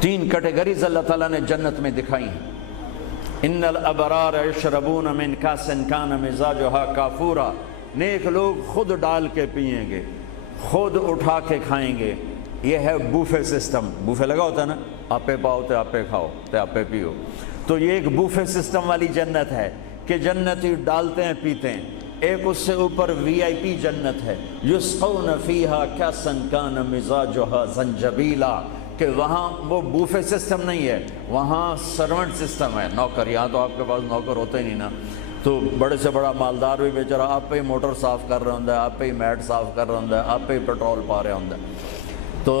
تین کیٹیگریز اللہ تعالیٰ نے جنت میں دکھائی ہیں۔ ان الابرار یشربون من کاس کان مزاجھا کافورا، نیک لوگ خود ڈال کے پئیں گے، خود اٹھا کے کھائیں گے۔ یہ ہے بوفے سسٹم، بوفے لگا ہوتا ہے نا، آپے پاؤ تے آپے کھاؤ تے آپے پیو، تو یہ ایک بوفے سسٹم والی جنت ہے کہ جنتی ڈالتے ہیں پیتے ہیں۔ ایک اس سے اوپر وی آئی پی جنت ہے، یسقون فیہا کاسا کان مزاجھا زنجبیلا، کہ وہاں وہ بوفے سسٹم نہیں ہے، وہاں سرونٹ سسٹم ہے، نوکر۔ یہاں تو آپ کے پاس نوکر ہوتے ہی نہیں نا، تو بڑے سے بڑا مالدار بھی بیچارہ آپ پہ ہی موٹر صاف کر رہا ہوندا ہے، آپ پہ ہی میٹ صاف کر رہا ہوندا ہے، آپ پہ ہی پیٹرول پا رہا ہوندا ہے۔ تو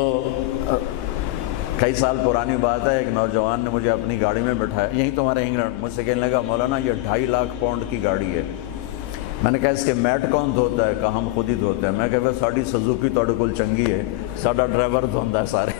کئی سال پرانی بات ہے، ایک نوجوان نے مجھے اپنی گاڑی میں بٹھایا، یہیں تمہارے انگلینڈ، مجھ سے کہنے لگا مولانا یہ 2.5 لاکھ پاؤنڈ کی گاڑی ہے۔ میں نے کہا اس کے میٹ کون دھوتا ہے؟ کہا ہم خود ہی دھوتے ہیں۔ میں کہا ساڑی سزوکی تہاڈے کول چنگی ہے، ساڈا ڈرائیور دھوندا ہے سارے۔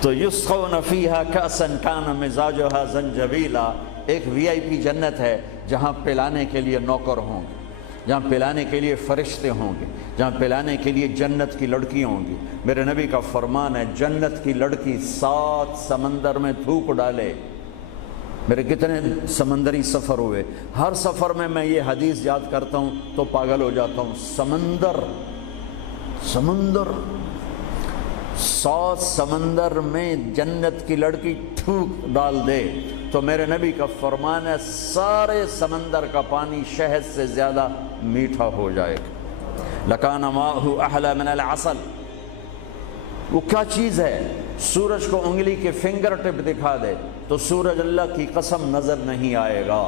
تو یسقون فیہا کاسا کان مزاجھا زنجبیلا، ایک وی آئی پی جنت ہے جہاں پلانے کے لیے نوکر ہوں گے، جہاں پلانے کے لیے فرشتے ہوں گے، جہاں پلانے کے لیے جنت کی لڑکی ہوں گی۔ میرے نبی کا فرمان ہے جنت کی لڑکی 7 سمندر میں تھوک ڈالے۔ میرے کتنے سمندری سفر ہوئے، ہر سفر میں میں یہ حدیث یاد کرتا ہوں تو پاگل ہو جاتا ہوں۔ سمندر 100 سمندر میں جنت کی لڑکی تھوک ڈال دے تو میرے نبی کا فرمان ہے سارے سمندر کا پانی شہد سے زیادہ میٹھا ہو جائے گا۔ لکان ماؤہ احلی من العسل۔ وہ کیا چیز ہے؟ سورج کو انگلی کے فنگر ٹپ دکھا دے تو سورج اللہ کی قسم نظر نہیں آئے گا،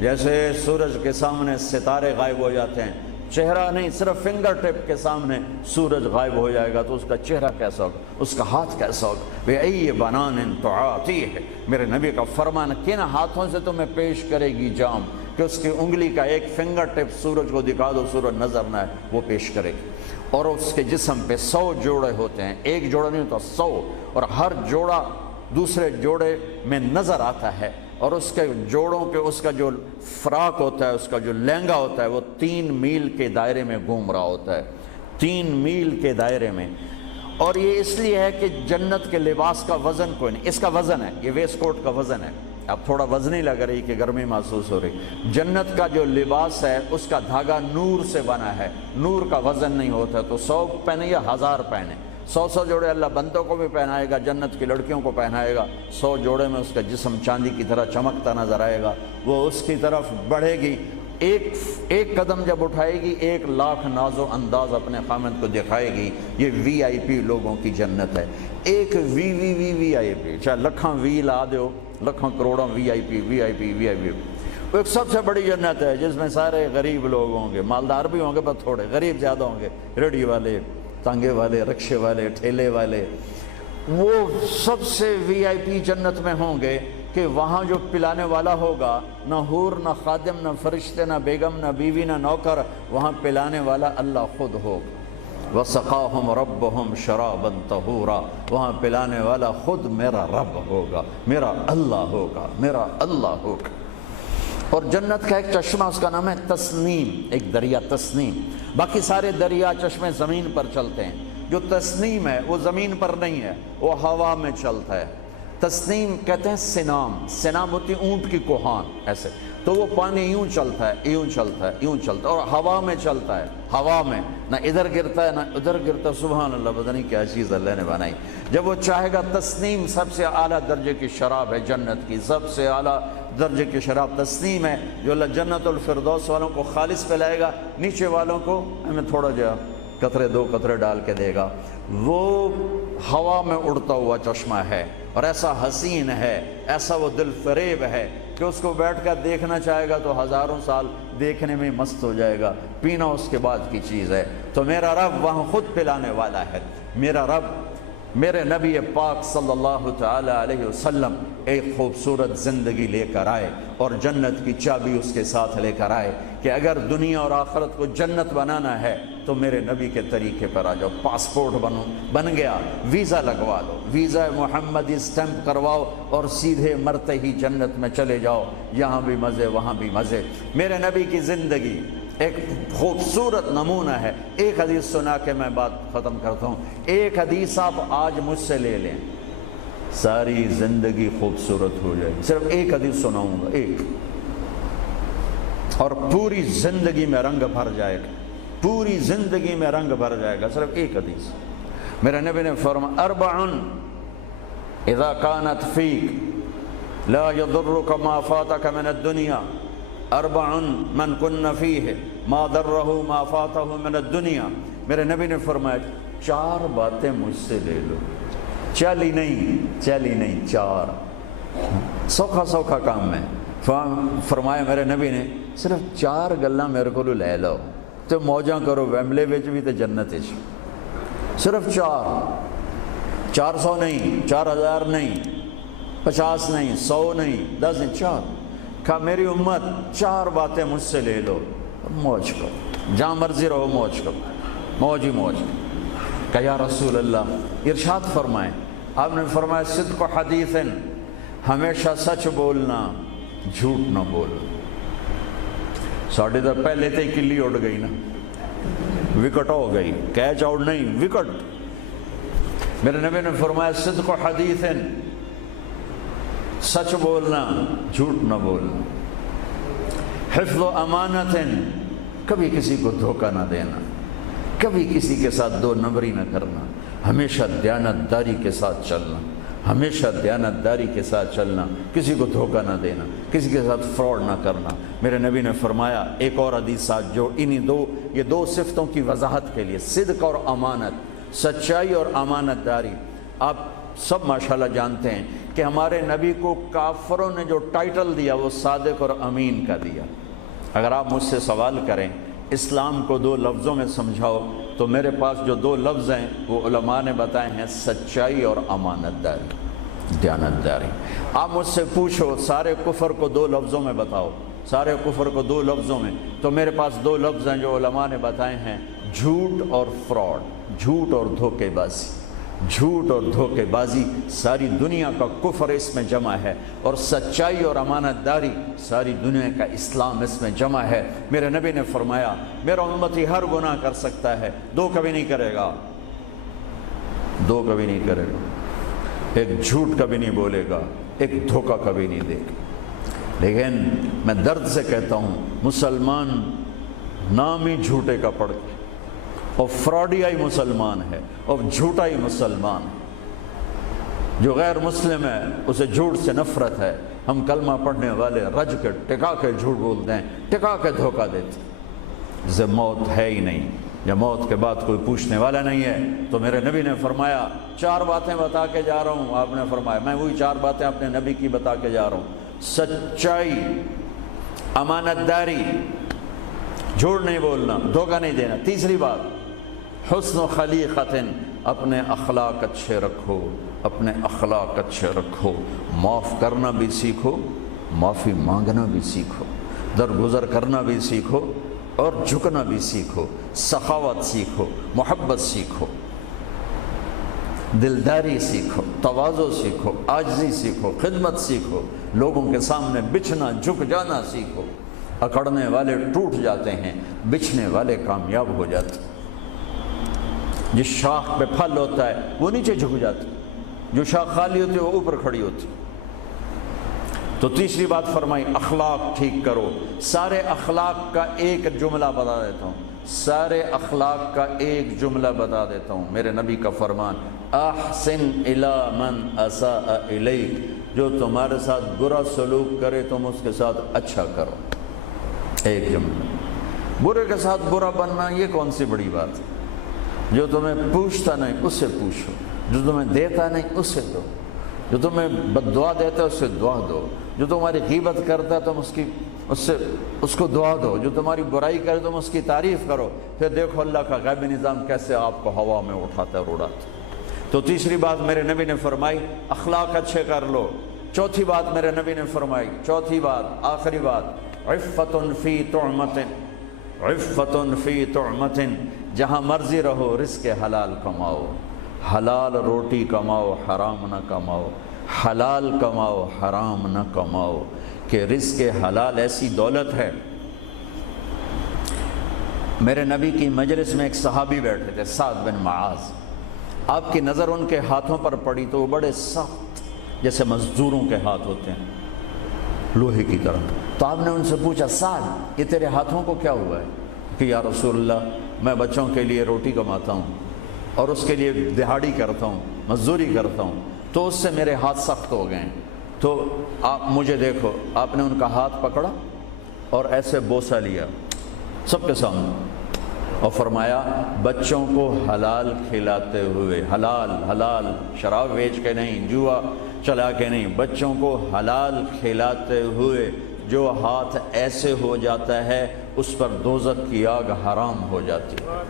جیسے سورج کے سامنے ستارے غائب ہو جاتے ہیں، چہرہ نہیں، صرف فنگر ٹپ کے سامنے سورج غائب ہو جائے گا تو اس کا چہرہ کیسا ہوگا، اس کا ہاتھ کیسا ہوگا؟ بِأَيِّ بَنَانٍ تُعَاطِيهِ۔ میرے نبی کا فرمان، کن ہاتھوں سے تمہیں پیش کرے گی جام کہ اس کی انگلی کا ایک فنگر ٹپ سورج کو دکھا دو، سورج نظر نہ آئے، وہ پیش کرے گی۔ اور اس کے جسم پہ 100 جوڑے ہوتے ہیں، ایک جوڑا نہیں ہوتا، 100، اور ہر جوڑا دوسرے جوڑے میں نظر آتا ہے، اور اس کے جوڑوں کے اس کا جو فراق ہوتا ہے، اس کا جو لہنگا ہوتا ہے، وہ 3 میل کے دائرے میں گھوم رہا ہوتا ہے، 3 میل کے دائرے میں۔ اور یہ اس لیے ہے کہ جنت کے لباس کا وزن کوئی نہیں، اس کا وزن ہے، یہ ویسٹ کوٹ کا وزن ہے، اب تھوڑا وزنی لگ رہی کہ گرمی محسوس ہو رہی۔ جنت کا جو لباس ہے اس کا دھاگا نور سے بنا ہے، نور کا وزن نہیں ہوتا، تو 100 پہنے یا 1000 پہنے، 100 جوڑے اللہ بندوں کو بھی پہنائے گا، جنت کی لڑکیوں کو پہنائے گا، 100 جوڑے میں اس کا جسم چاندی کی طرح چمکتا نظر آئے گا، وہ اس کی طرف بڑھے گی، ایک قدم جب اٹھائے گی 1 لاکھ ناز و انداز اپنے خامد کو دکھائے گی۔ یہ وی آئی پی لوگوں کی جنت ہے، ایک وی آئی پی، چاہے لکھاں وی لا دیو، لکھاں کروڑوں وی آئی پی۔ وہ ایک سب سے بڑی جنت ہے جس میں سارے غریب لوگ ہوں گے، مالدار بھی ہوں گے پر تھوڑے، غریب زیادہ ہوں گے، ریڑھی والے، تانگے والے، رکشے والے، ٹھیلے والے، وہ سب سے وی آئی پی جنت میں ہوں گے کہ وہاں جو پلانے والا ہوگا، نہ حور، نہ خادم، نہ فرشتے، نہ بیگم، نہ بیوی، نہ نوکر، وہاں پلانے والا اللہ خود ہوگا۔ وَسَقَاهُمْ رَبُّهُمْ شَرَابًا طَهُورًا، وہاں پلانے والا خود میرا رب ہوگا، میرا اللہ ہوگا، میرا اللہ ہوگا۔ اور جنت کا ایک چشمہ، اس کا نام ہے تسنیم، ایک دریا تسنیم۔ باقی سارے دریا چشمے زمین پر چلتے ہیں، جو تسنیم ہے وہ زمین پر نہیں ہے، وہ ہوا میں چلتا ہے۔ تسنیم کہتے ہیں سنام ہوتی اونٹ کی کوہان، ایسے تو وہ پانی یوں چلتا ہے، یوں چلتا ہے، یوں چلتا ہے، اور ہوا میں چلتا ہے، ہوا میں نہ ادھر گرتا ہے نہ ادھر گرتا ہے۔ سبحان اللہ، پتہ نہیں کیا چیز اللہ نے بنائی۔ جب وہ چاہے گا، تسنیم سب سے اعلیٰ درجے کی شراب ہے جنت کی، سب سے اعلیٰ درجے کی شراب تسنیم ہے، جو اللہ جنت الفردوس والوں کو خالص پلائے گا، نیچے والوں کو ہمیں تھوڑا جا قطرے 2 قطرے ڈال کے دے گا۔ وہ ہوا میں اڑتا ہوا چشمہ ہے، اور ایسا حسین ہے، ایسا وہ دل فریب ہے کہ اس کو بیٹھ کر دیکھنا چاہے گا تو ہزاروں سال دیکھنے میں مست ہو جائے گا، پینا اس کے بعد کی چیز ہے۔ تو میرا رب وہاں خود پلانے والا ہے، میرا رب، میرے نبی پاک صلی اللہ تعالی علیہ وسلم ایک خوبصورت زندگی لے کر آئے، اور جنت کی چابی اس کے ساتھ لے کر آئے کہ اگر دنیا اور آخرت کو جنت بنانا ہے تو میرے نبی کے طریقے پر آ جاؤ۔ پاسپورٹ بن گیا، ویزا لگوا لو، ویزا محمدی سٹیمپ کرواؤ اور سیدھے مرتے ہی جنت میں چلے جاؤ، یہاں بھی مزے وہاں بھی مزے۔ میرے نبی کی زندگی ایک خوبصورت نمونہ ہے. ایک حدیث سنا کے میں بات ختم کرتا ہوں. ایک حدیث آپ آج مجھ سے لے لیں، ساری زندگی خوبصورت ہو جائے گی. صرف ایک حدیث سناؤں گا، ایک، اور پوری زندگی میں رنگ بھر جائے گا، پوری زندگی میں رنگ بھر جائے گا. صرف ایک حدیث. میرے نبی نے فرمایا اربع اذا كانت فيك لا يضرك ما فاتك من الدنيا اربع من كن فيه ما ضره ما فاته من الدنيا. میرے نبی نے فرمایا 4 باتیں مجھ سے لے لو. چلی نہیں 4 سوکھا کام ہے. فرمایا میرے نبی نے صرف 4 گلاں میرے کو لے لو تو موجاں کرو ویملے وچ بھی تے جنت وچ. صرف 400 نہیں، 4000 نہیں، 50 نہیں، 100 نہیں، 10 نہیں، 4. کہا میری امت 4 باتیں مجھ سے لے لو، موج کرو، جہاں مرضی رہو موج کرو، موج ہی موج. کہا یا رسول اللہ، ارشاد فرمائیں. آپ نے فرمایا صدق حدیث، ہمیشہ سچ بولنا، جھوٹ نہ بولنا. ساڑھے تو پہلے تے کلی اڑ گئی نا، وکٹ ہو گئی، کیچ آؤٹ نہیں، وکٹ. میرے نبی نے فرمایا صدق حدیث، سچ بولنا، جھوٹ نہ بولنا. حفظ و امانت، کبھی کسی کو دھوکہ نہ دینا، کبھی کسی کے ساتھ 2 نمبری نہ کرنا، ہمیشہ دیانتداری کے ساتھ چلنا، ہمیشہ دیانتداری کے ساتھ چلنا، کسی کو دھوکہ نہ دینا، کسی کے ساتھ فراڈ نہ کرنا. میرے نبی نے فرمایا ایک اور حدیث جو یہ 2 صفتوں کی وضاحت کے لیے، صدق اور امانت، سچائی اور امانت داری. آپ سب ماشاءاللہ جانتے ہیں کہ ہمارے نبی کو کافروں نے جو ٹائٹل دیا وہ صادق اور امین کا دیا. اگر آپ مجھ سے سوال کریں اسلام کو 2 لفظوں میں سمجھاؤ تو میرے پاس جو 2 لفظ ہیں وہ علماء نے بتائے ہیں، سچائی اور امانت داری، دیانتداری. آپ مجھ سے پوچھو سارے کفر کو 2 لفظوں میں بتاؤ، سارے کفر کو 2 لفظوں میں، تو میرے پاس 2 لفظ ہیں جو علماء نے بتائے ہیں، جھوٹ اور فراڈ، جھوٹ اور دھوکے بازی. جھوٹ اور دھوکے بازی ساری دنیا کا کفر اس میں جمع ہے، اور سچائی اور امانت داری ساری دنیا کا اسلام اس میں جمع ہے. میرے نبی نے فرمایا میرا امتی ہر گناہ کر سکتا ہے، 2 کبھی نہیں کرے گا، 2 کبھی نہیں کرے گا. ایک جھوٹ کبھی نہیں بولے گا، ایک دھوکہ کبھی نہیں دے گا. لیکن میں درد سے کہتا ہوں مسلمان نام ہی جھوٹے کا پڑ کے، اور فراڈیائی مسلمان ہے، اور جھوٹائی مسلمان ہے. جو غیر مسلم ہے اسے جھوٹ سے نفرت ہے. ہم کلمہ پڑھنے والے رج کے ٹکا کے جھوٹ بولتے ہیں، ٹکا کے دھوکہ دیتے ہیں. جب موت ہے ہی نہیں، جب موت کے بعد کوئی پوچھنے والا نہیں ہے، تو میرے نبی نے فرمایا 4 باتیں بتا کے جا رہا ہوں. آپ نے فرمایا میں وہی 4 باتیں اپنے نبی کی بتا کے جا رہا ہوں. سچائی، امانت داری، جھوٹ نہیں بولنا، دھوکہ نہیں دینا. تیسری بات حسن و خلیقت، اپنے اخلاق اچھے رکھو، اپنے اخلاق اچھے رکھو. معاف کرنا بھی سیکھو، معافی مانگنا بھی سیکھو، درگزر کرنا بھی سیکھو، اور جھکنا بھی سیکھو. سخاوت سیکھو، محبت سیکھو، دلداری سیکھو، تواضع سیکھو، عاجزی سیکھو، خدمت سیکھو. لوگوں کے سامنے بچھنا، جھک جانا سیکھو. اکڑنے والے ٹوٹ جاتے ہیں، بچھنے والے کامیاب ہو جاتے ہیں. جس شاخ پہ پھل ہوتا ہے وہ نیچے جھک جاتی، جو شاخ خالی ہوتی ہے وہ اوپر کھڑی ہوتی. تو تیسری بات فرمائی اخلاق ٹھیک کرو. سارے اخلاق کا ایک جملہ بتا دیتا ہوں، سارے اخلاق کا ایک جملہ بتا دیتا ہوں. میرے نبی کا فرمان احسن الی من اساء الیک، جو تمہارے ساتھ برا سلوک کرے تم اس کے ساتھ اچھا کرو. ایک جملہ. برے کے ساتھ برا بننا یہ کون سی بڑی بات ہے؟ جو تمہیں پوچھتا نہیں اس سے پوچھو، جو تمہیں دیتا نہیں اس سے دو، جو تمہیں بد دعا دیتا ہے اس سے دعا دو، جو تمہاری غیبت کرتا ہے تم اس کو دعا دو، جو تمہاری برائی کرے تم اس کی تعریف کرو. پھر دیکھو اللہ کا غیبی نظام کیسے آپ کو ہوا میں اٹھاتا ہے اور اڑاتا ہے. تو تیسری بات میرے نبی نے فرمائی اخلاق اچھے کر لو. چوتھی بات میرے نبی نے فرمائی، چوتھی بات آخری بات، عفت فی طعمت، عفت فی طعمت، جہاں مرضی رہو رزق حلال کماؤ، حلال روٹی کماؤ، حرام نہ کماؤ، حلال کماؤ، حرام نہ کماؤ. کہ رزق حلال ایسی دولت ہے میرے نبی کی مجلس میں ایک صحابی بیٹھے تھے، سعد بن معاذ۔ آپ کی نظر ان کے ہاتھوں پر پڑی تو وہ بڑے سخت جیسے مزدوروں کے ہاتھ ہوتے ہیں، لوہے کی طرح۔ تو آپ نے ان سے پوچھا، سعد یہ تیرے ہاتھوں کو کیا ہوا ہے؟ کہ یا رسول اللہ میں بچوں کے لیے روٹی کماتا ہوں اور اس کے لیے دہاڑی کرتا ہوں، مزدوری کرتا ہوں، تو اس سے میرے ہاتھ سخت ہو گئے ہیں، تو آپ مجھے دیکھو۔ آپ نے ان کا ہاتھ پکڑا اور ایسے بوسہ لیا سب کے سامنے اور فرمایا بچوں کو حلال کھلاتے ہوئے، حلال حلال، شراب بیچ کے نہیں، جوا چلا کے نہیں، بچوں کو حلال کھلاتے ہوئے جو ہاتھ ایسے ہو جاتا ہے اس پر دوزخ کی آگ حرام ہو جاتی ہے۔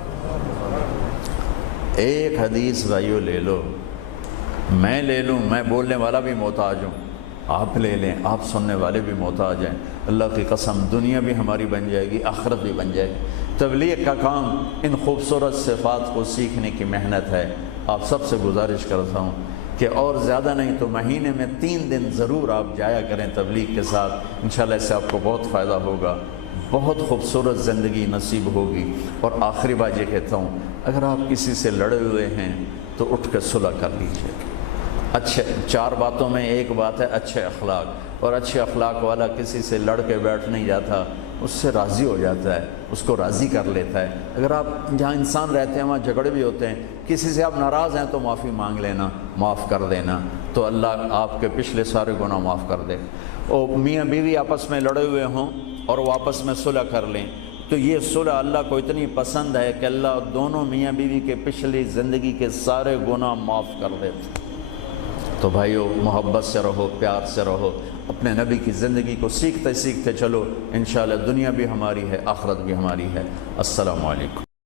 ایک حدیث بھائیو لے لو، میں لے لوں، میں بولنے والا بھی محتاج ہوں، آپ لے لیں، آپ سننے والے بھی محتاج ہیں۔ اللہ کی قسم دنیا بھی ہماری بن جائے گی، آخرت بھی بن جائے گی۔ تبلیغ کا کام ان خوبصورت صفات کو سیکھنے کی محنت ہے۔ آپ سب سے گزارش کرتا ہوں کہ اور زیادہ نہیں تو مہینے میں 3 دن ضرور آپ جایا کریں تبلیغ کے ساتھ، انشاءاللہ اس سے آپ کو بہت فائدہ ہوگا، بہت خوبصورت زندگی نصیب ہوگی۔ اور آخری بات یہ کہتا ہوں، اگر آپ کسی سے لڑے ہوئے ہیں تو اٹھ کے صلح کر لیجیے۔ اچھے 4 باتوں میں ایک بات ہے اچھے اخلاق، اور اچھے اخلاق والا کسی سے لڑ کے بیٹھ نہیں جاتا، اس سے راضی ہو جاتا ہے، اس کو راضی کر لیتا ہے۔ اگر آپ جہاں انسان رہتے ہیں وہاں جھگڑے بھی ہوتے ہیں، کسی سے آپ ناراض ہیں تو معافی مانگ لینا، معاف کر دینا، تو اللہ آپ کے پچھلے سارے گناہ معاف کر دے۔ اور میاں بیوی آپس میں لڑے ہوئے ہوں اور وہ آپس میں صلح کر لیں تو یہ صلح اللہ کو اتنی پسند ہے کہ اللہ دونوں میاں بیوی کے پچھلی زندگی کے سارے گناہ معاف کر دیتے۔ تو بھائیو محبت سے رہو، پیار سے رہو، اپنے نبی کی زندگی کو سیکھتے سیکھتے چلو، انشاءاللہ دنیا بھی ہماری ہے، آخرت بھی ہماری ہے۔ السلام علیکم۔